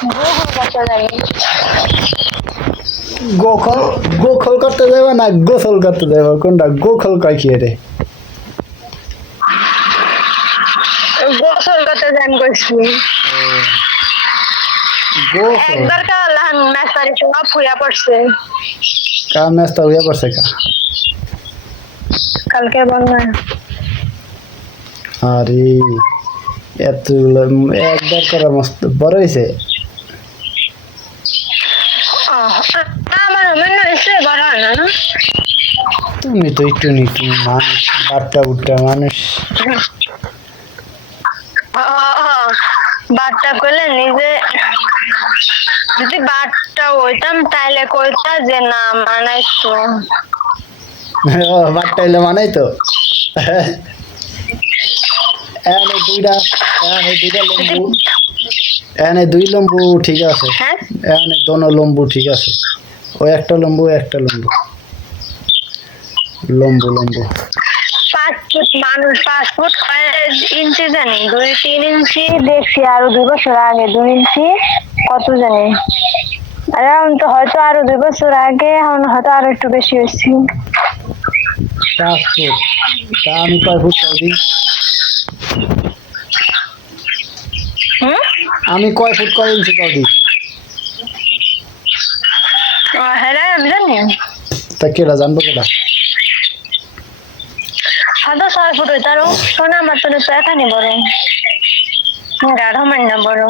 গোসল করতে যাই। গোখল গোখল করতে যাবে না গোসল করতে যাবে কোনটা গোখল কয় কি রে গোসল করতে যাই কইছি। গোসল একবার কালান মেসারি সব ফুয়া পড়ছে কা মেস্তা হইয়া পড়ছে কা কালকে বন্যা। আরে এতগুলো একবার করা মস্ত বড় হয়েছে আমার মনে হয়েছে বড় হয় না। তুমি তো একটু নিটু মানুষ বাট্টা বুট্টা মানুষ বাট্টা করলে নিজে যদি বাট্টা হইতাম তাইলে কইতা যে না মানাইছো। বাট্টা হইলে মানাই তো এনে দুইটা লম্বু এনে দুই লম্বু ঠিক আছে হ্যাঁ এনে দোনো লম্বু ঠিক আছে ওই একটা লম্বু লম্বু লম্বু 5 ফুট মানুষ 5 ফুট 6 ইঞ্চি জানি 2-3 ইঞ্চি দেখছি আরো 2 বছর আগে 2 ইঞ্চি কত জানি আর এখন তো হয়তো আরো 2 বছর আগে এখন হয়তো আরো একটু বেশি হয়েছে 5 ফুট তা আমি কয় ফুট চাইছি আমি কয় ফুট কয় ইঞ্চি কাউদি হ্যাঁ আমি জানি তা কেডা জানবো কেডা হয়তো 6 ফুট হইতে আরো শোনা আমার তো এখানে বড় গাঢ় মান্য বড়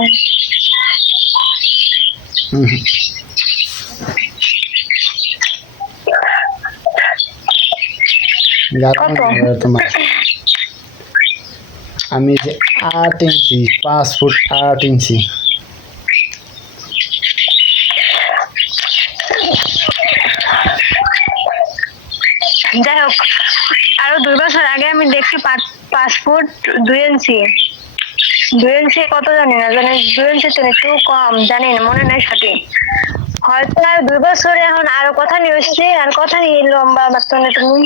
তোমার আমি যে 8 ইঞ্চি 5 ফুট 8 ইঞ্চি যাই হোক আরো 2 বছর আগে আমি দেখছি 5 ফুট 2 ইঞ্চি 2 ইঞ্চি কত জানি না 2 ইঞ্চি তো একটু কম জানি না মনে নাই সঠিক হয়তো আর 2 বছরে এখন আরো কথা নিয়ে এসছি আর কথা নিয়ে লম্বা বাস্তবে তুমি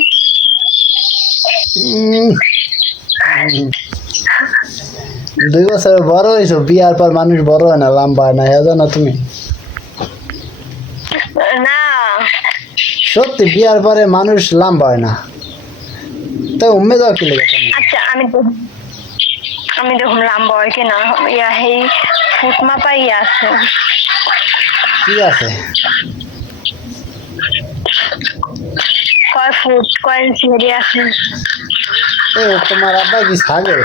2 বছর বড় হয়েছো বিয়ার পর মানুষ বড় হয় না লম্বা হয় না জানো তুমি না সত্যি বিয়ার পরে মানুষ লম্বা হয় না তো উম্মে দাও কি লেগে আচ্ছা আমি দেখুন লম্বা হয় কিনা ইয়া এই ফুট মাপাই আছে কি আছে কয় ফুট কয় ইঞ্চি আছে এ তোমার আব্বা কি ছাগল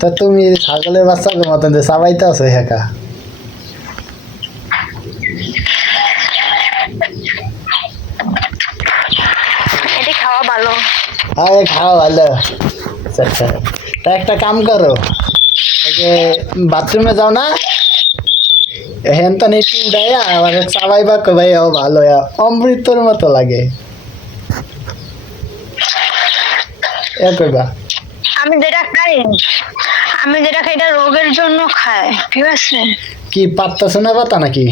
তা তুমি ছাগলের বাচ্চাকে মতন যে চাবাইতে আছো একা এটি খাওয়া ভালো আরে খাওয়া ভালো আচ্ছা তা একটা কাম করো বাথরুমে যাও না হেন তো নিচু দেয়া আবার চাবাইবা ভাই ও ভালো অমৃতর মতো লাগে এ কইবা আমি যেটা খাই এটা রোগের জন্য খাই ঠিক আছে কি পাত্তা শোনা পাতা নাকি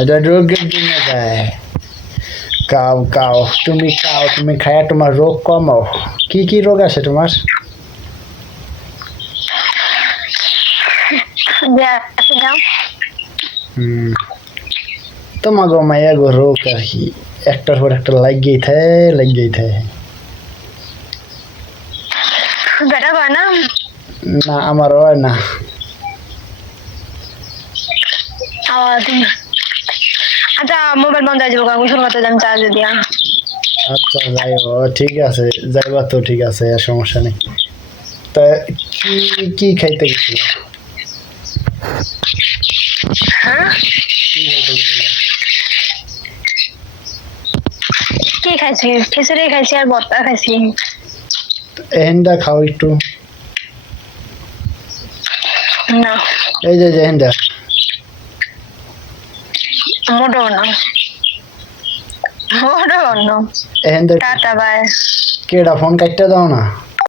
এটা রোগের জন্য দেয় কাও তুমি খায়া তোমার রোগ কমাও কি রোগ আছে তোমার তোমার গো মায়া গো রোগ আর কি একটার পর একটা লাগিয়েই থাকে বেটা হয় না না আমার হয় না আচ্ছা মোবাইল বন্ধ আছে গোসল করতে যান চার্জ দিয়া আচ্ছা যাইও ঠিক আছে যাইবা তো ঠিক আছে আর সমস্যা নেই তা কি খাইতে গেছিল হ্যাঁ কি খাইতে গেছিল কি খাইছি খিচুড়ি খাইছি আর ভর্তা খাইছি এহেন্দা খাও একটু না এই যে এহেন্দা মোটেও না এহেন্দা টাটা বাই কেডা ফোন কাটতে দাও না